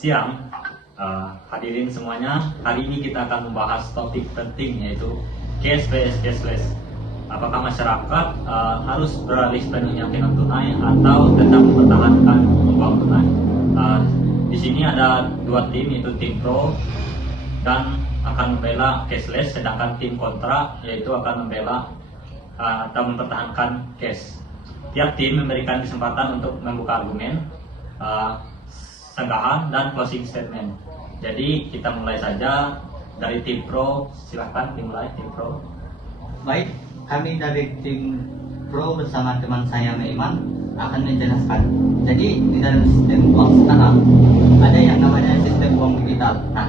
siang, hadirin semuanya. Hari ini kita akan membahas topik penting, yaitu cash vs cashless. Apakah masyarakat harus beralih sepenuhnya dengan tunai atau tetap mempertahankan uang tunai? Di sini ada dua tim, yaitu tim pro dan akan membela cashless, sedangkan tim kontra yaitu akan membela atau mempertahankan cash. Tiap tim memberikan kesempatan untuk membuka argumen, sanggahan dan closing statement. Jadi kita mulai saja dari tim pro. Silahkan dimulai tim pro. Baik, kami dari tim pro bersama teman saya Meiman akan menjelaskan. Jadi di dalam sistem uang sekarang ada yang namanya sistem uang digital. Nah,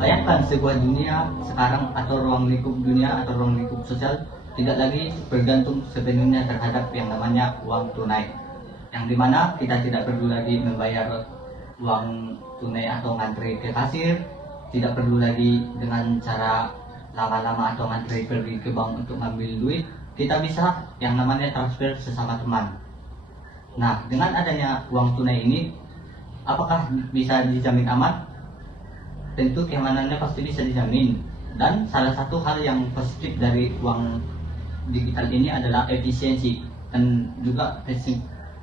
bayangkan sebuah dunia sekarang atau ruang lingkup dunia atau ruang lingkup sosial tidak lagi bergantung sepenuhnya terhadap yang namanya uang tunai, yang dimana kita tidak perlu lagi membayar uang tunai atau ngantri ke kasir, tidak perlu lagi dengan cara lama-lama atau ngantri pergi ke bank untuk ngambil duit. Kita bisa yang namanya transfer sesama teman. Nah, dengan adanya uang tunai ini, apakah bisa dijamin aman? Tentu keamanannya pasti bisa dijamin. Dan salah satu hal yang positif dari uang digital ini adalah efisiensi dan juga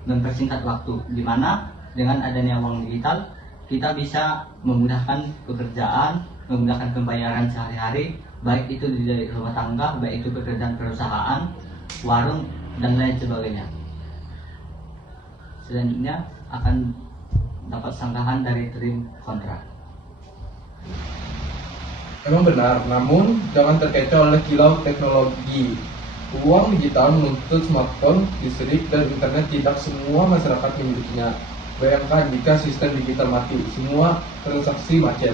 mempersingkat waktu, di mana dengan adanya uang digital kita bisa memudahkan pekerjaan, memudahkan pembayaran sehari-hari, baik itu di rumah tangga, baik itu pekerjaan perusahaan, warung dan lain sebagainya. Selanjutnya akan dapat sanggahan dari tim kontra. Memang benar, namun jangan terkecoh oleh kilau teknologi. Uang digital menuntut smartphone, listrik, dan internet. Tidak semua masyarakat memilikinya. Bayangkan jika sistem digital mati, semua transaksi macet.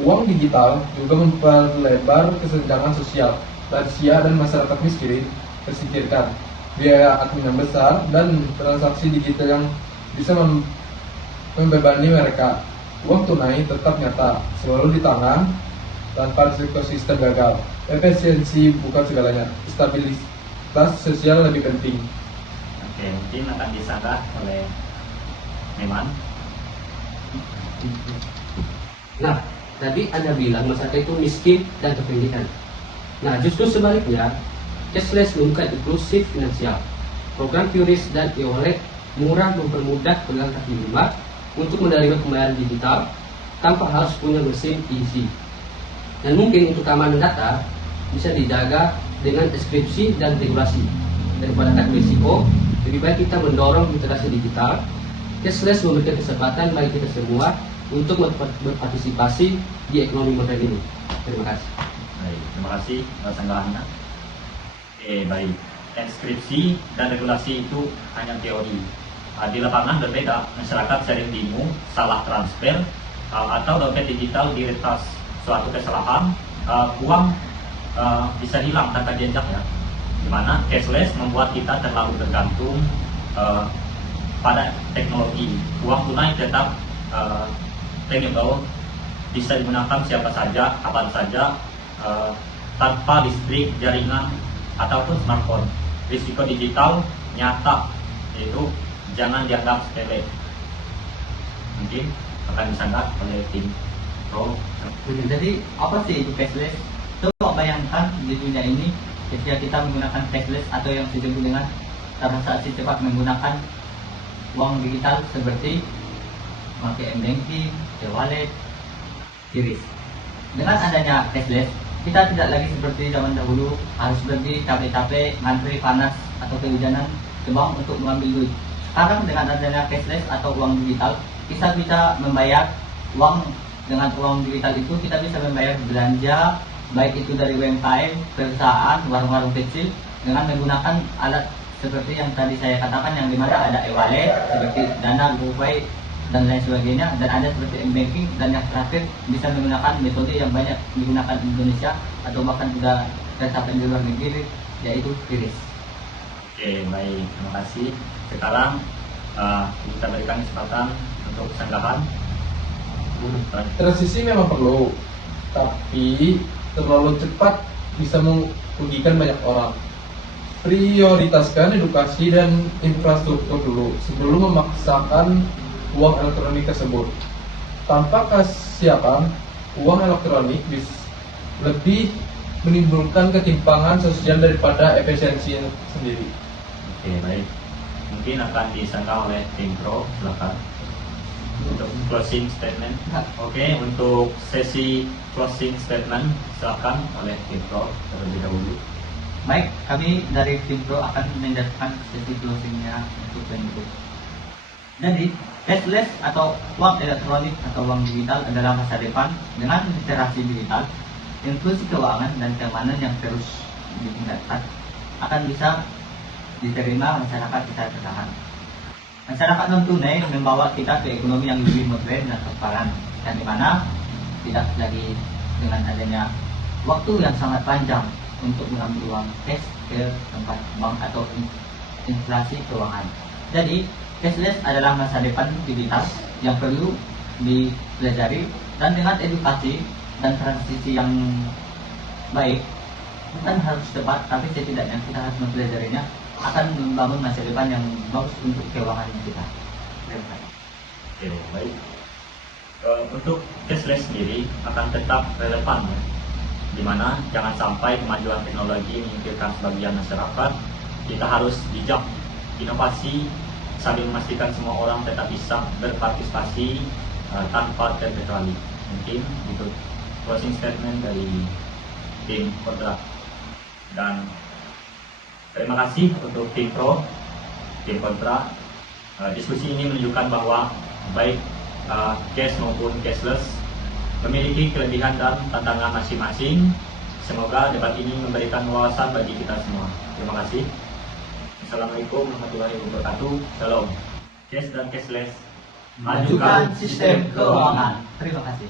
Uang digital juga memperlebar kesenjangan sosial. Lansia dan masyarakat miskin tersingkirkan. Biaya admin yang besar dan transaksi digital yang bisa membebani mereka. Uang tunai tetap nyata, selalu di tangan, tanpa risiko sistem gagal. Efisiensi bukan segalanya, stabilitas sosial lebih penting. Oke, mungkin akan disanggah oleh Meman. Nah, tadi Anda bilang masyarakat itu miskin dan terpinggirkan. Nah, justru sebaliknya, cashless membuka inklusif finansial. Program QRIS dan e-wallet murah mempermudah pedagang kaki lima untuk menerima pembayaran digital tanpa harus punya mesin isi. Dan mungkin untuk keamanan data bisa dijaga dengan deskripsi dan regulasi. Daripada takut risiko, lebih baik kita mendorong literasi digital. Cashless memberikan kesempatan bagi kita semua untuk berpartisipasi di ekonomi modern ini. Terima kasih. Baik, terima kasih sanggahannya. Baik. Deskripsi dan regulasi itu hanya teori. Di lapangan berbeda, masyarakat sering bingung, salah transfer, atau dompet digital diretas. Suatu kesalahan, uang bisa hilang tanpa jejak, ya. Dimana cashless membuat kita terlalu bergantung pada teknologi. Uang tunai tetap tangible, bisa digunakan siapa saja, kapan saja, tanpa listrik, jaringan, ataupun smartphone. Risiko digital nyata, yaitu jangan dianggap sepele. Mungkin akan disanggah oleh tim pro. Jadi apa sih itu cashless? Coba bayangkan di dunia ini ketika kita menggunakan cashless atau yang disebut dengan transaksi cepat menggunakan uang digital seperti pakai m-banking, e-wallet, QRIS. Dengan adanya cashless, kita tidak lagi seperti zaman dahulu harus pergi capek-capek ngantri panas atau kehujanan ke bank untuk mengambil duit. Sekarang dengan adanya cashless atau uang digital, kita bisa membayar uang. Dengan uang digital itu kita bisa membayar belanja, baik itu dari UMKM, perusahaan, warung-warung kecil, dengan menggunakan alat seperti yang tadi saya katakan, yang dimana ada e-wallet seperti Dana, GoPay dan lain sebagainya, dan ada seperti m-banking, dan yang terakhir bisa menggunakan metode yang banyak digunakan di Indonesia atau bahkan sudah tercapai di luar negeri, yaitu QRIS. Oke, baik, terima kasih. Sekarang kita berikan kesempatan untuk sanggahan. Transisi memang perlu, tapi terlalu cepat bisa merugikan banyak orang. Prioritaskan edukasi dan infrastruktur dulu sebelum memaksakan uang elektronik tersebut. Tanpa kesiapan, uang elektronik lebih menimbulkan ketimpangan sosial daripada efisiensi sendiri. Oke, baik. Mungkin akan disangka oleh tim Pro, silakan. Untuk closing statement. Oke, untuk sesi closing statement silakan oleh tim Pro terlebih dahulu. Baik, kami dari tim Pro akan menjelaskan sesi closingnya untuk berikut. Jadi, cashless atau uang elektronik atau uang digital adalah masa depan dengan literasi digital, inklusi keuangan dan keamanan yang terus ditingkatkan akan bisa diterima masyarakat secara bertahap. Masyarakat non tunai membawa kita ke ekonomi yang lebih modern dan transparan, dan di mana tidak lagi dengan adanya waktu yang sangat panjang untuk mengambil uang cash ke tempat bank atau inflasi keuangan. Jadi, cashless adalah masa depan digital yang perlu dipelajari, dan dengan edukasi dan transisi yang baik, bukan harus cepat, tapi setidaknya kita harus mempelajarinya, akan membangun masa depan yang bagus untuk keuangan kita. Oke, baik. Untuk cashless sendiri akan tetap relevan, ya, di mana jangan sampai kemajuan teknologi menyingkirkan sebagian masyarakat. Kita harus bijak inovasi sambil memastikan semua orang tetap bisa berpartisipasi tanpa terkecuali. Mungkin itu closing statement dari tim Kontra. Dan terima kasih untuk tim Pro, tim Kontra. Diskusi ini menunjukkan bahwa baik cash maupun cashless memiliki kelebihan dan tantangan masing-masing. Semoga debat ini memberikan wawasan bagi kita semua. Terima kasih. Assalamualaikum warahmatullahi wabarakatuh. Shalom. Cash dan cashless, Majukan sistem keuangan. Terima kasih.